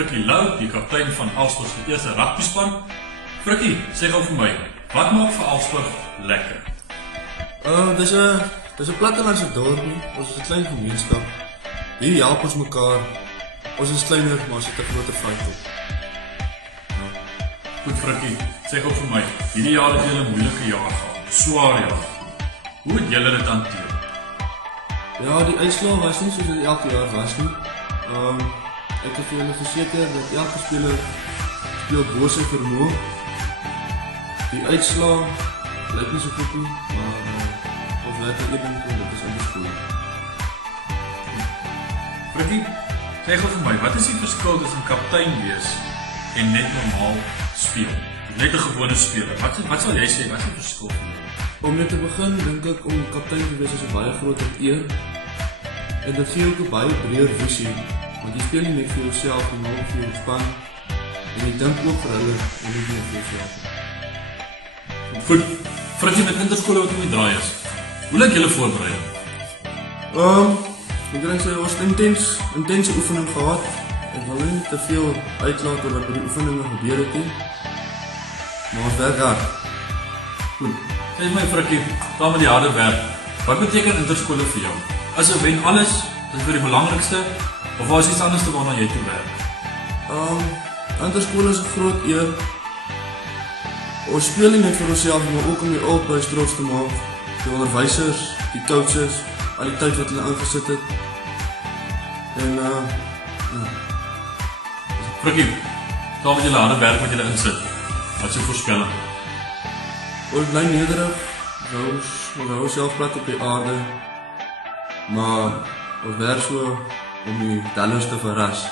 Frikkie Lou, die kaptein van Elfsburg se eerste rugbyspan. Frikkie, sê gou vir my, wat maak vir Elfsburg lekker? Dis 'n plattelandse dorpie, ons is 'n klein gemeenskap. Hier help ons mekaar. Ons is kleiner, maar ons het 'n groter vyand. Goed Frikkie, sê gou vir my, hierdie jaar het julle 'n moeilike jaar gehad, 'n swaar jaar. Hoe het julle dit hanteer? Ja, die uitslae was nie soos dit elke jaar was nie. Ek het vir julle verseker dat elke speler speel bo sy vermoë. Die uitslae lyk nie so goed nie, maar ons laat dit een ding dit is onderskoon. Frikkie, sê gou vir my, wat is die verskil tussen kaptein wees en net normaal speel? Net 'n gewone speler. Wat sal jy sê, wat is die verskil vir jou? Om net te begin, dink ek om kaptein te wees is 'n baie groot eer. En dit gee ook 'n baie breër visie, want jy speel nie net vir jouself nie, maar ook vir jou span. En jy dink ook vir hulle en nie net vir jouself. Goed, Frikkie, met interskole wat om die draai is. Hoe lyk julle voorbereiding? Ek dink sy was intense oefening gehad. Ek wil nie te veel uitlaat oor wat by die oefeninge gebeur het nie. Maar ons werk hard. Goed. Sê my Frikkie, saam met die harde werk, wat beteken interskole vir jou? As jy wen alles, dis vir die belangrikste, of was iets anders te waarna jy toe werk? Interskole is 'n groot eer. Ons speel nie net vir onsself, maar ook om die albei trots te maak. Die onderwysers, die coaches, al die tyd wat hulle ingesit het. En Frikkie, saam met julle harde werk wat julle insit, wat is jou voorspelling? ons bly nederig, ons hou onsself plat op die aarde, maar ons werk so om die Dallas te verras.